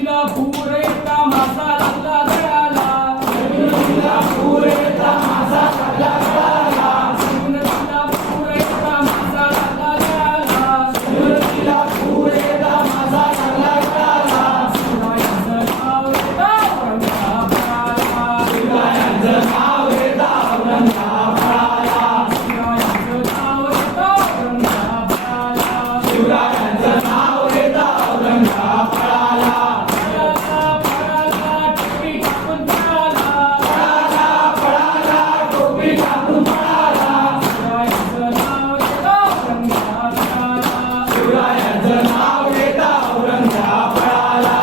नदीला पूर येता मासा लागला गळाला, नदीला पूर येता माझा लागला गळाला, नदीला पूर येता मासा लागला गळाला, नदीला पूर येता माझा लागला गळाला, शिवरायांचं नाव येता औरंगा फळाला, शिवरायांचं नाव येता औरंगा फळाला, शिवरायांचं नाव येता औरंगा फळाला, शिवरायांचं नाव येता औरंगा फळाला, फळाला टोपी टाकून फळाला, फळाला टोपी टाकून फळाला, शिवरायांचं नाव येता औरंगा फळाला, शिवरायांचं नाव येता औरंगा फळाला,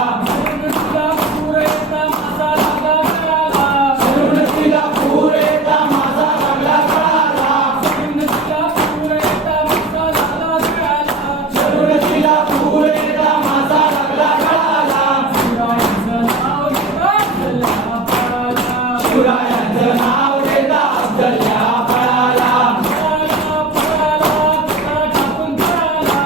नदीला पूर येता मासा लागला गळाला, नदीला पूर येता माझा लागला गळाला, नदीला पूर येता मासा लागला गळाला, नदीला पूर येता माझा लागला गळाला, शिवरायांचं नाव येता अफजलच्या फळाला, शिवरायांचं नाव येता अफजलच्या फळाला, फळाला तुकडा टाकून फळाला,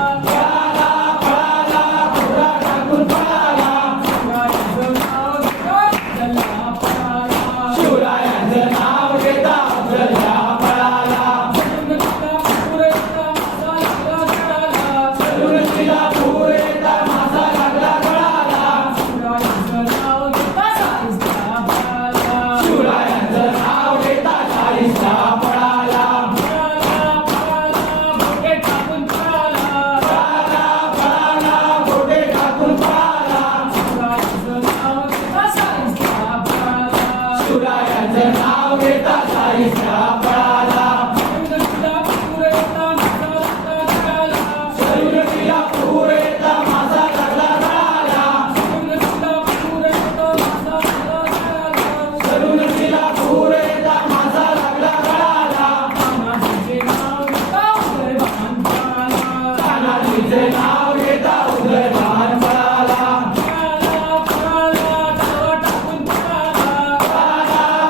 फळाला तुकडा टाकून फळाला, शिवरायांचं नाव येता अफजलच्या फळाला, शिवरायांचं नाव येता अफजलच्या फळाला, नदीला पूर येता मासा लागला गळाला, नदीला पूर येता माझा लागला गळाला, शिवरायांचं नाव येता चाळीसच्या फळाला, शिवरायांचं नाव येता चाळीसच्या फळाला, फळाला बोटे टाकून फळाला, फळाला गोटे टाकून फळाला, शिवरायांचं नाव येता चाळीसच्या फळाला, शिवरायांचं नाव येता चाळीसच्या फळाला, नदीला पूर येता मासा लागला गळाला, नदीला पूर येता माझा लागला गळाला, नदीला पूर येता मासा लागला गळाला, नदीला पूर येता माझा लागला गळाला, तानाजीचे नाव येता उदयभान फळाला, तानाजीचे नाव येता उदयभान फळाला, फळाला तलवार टाकून फळाला,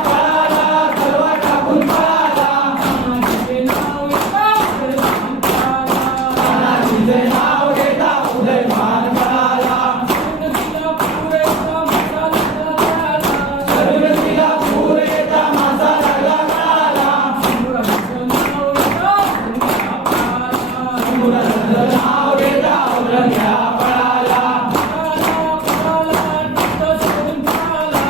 फळाला तलवार टाकून फळाला, तानाजीचे नाव येता उदयभान फळाला, तानाजीचे नाव येता उदयभान फळाला, नदीला पूर येता मासा लागला गळाला, नदीला पूर येता माझा लागला गळाला, शिवरायांचं नाव येता औरंगा फळाला, शिवरायांचं नाव येता औरंगा फळाला, फळाला रक्त सोडून फळाला,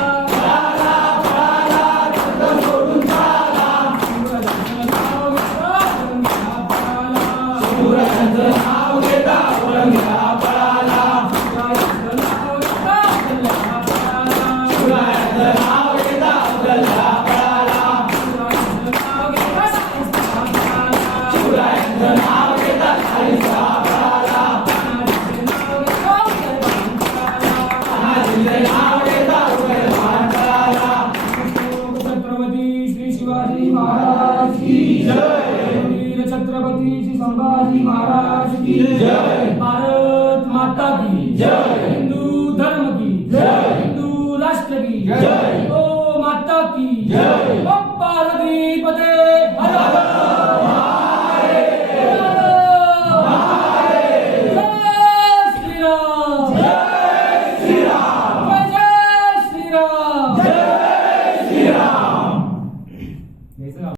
फळाला रक्त सोडून फळाला, शिवरायांचं नाव येता औरंगा फळाला, शिवरायांचं नाव येता औरंगा फळाला, शिवरायांचं नाव येता अफजलच्या फळाला, शिवरायांचं नाव येता अफजलच्या फळाला, शिवरायांचं नाव येता चाळीसच्या फळाला, शिवरायांचं नाव येता चाळीसच्या फळाला, तानाजीचे नाव येता उदयभान फळाला, तानाजीचे नाव येता उदयभान फळाला, छत्रपती श्री शिवाजी महाराज की जय. वीर छत्रपती श्री संभाजी महाराज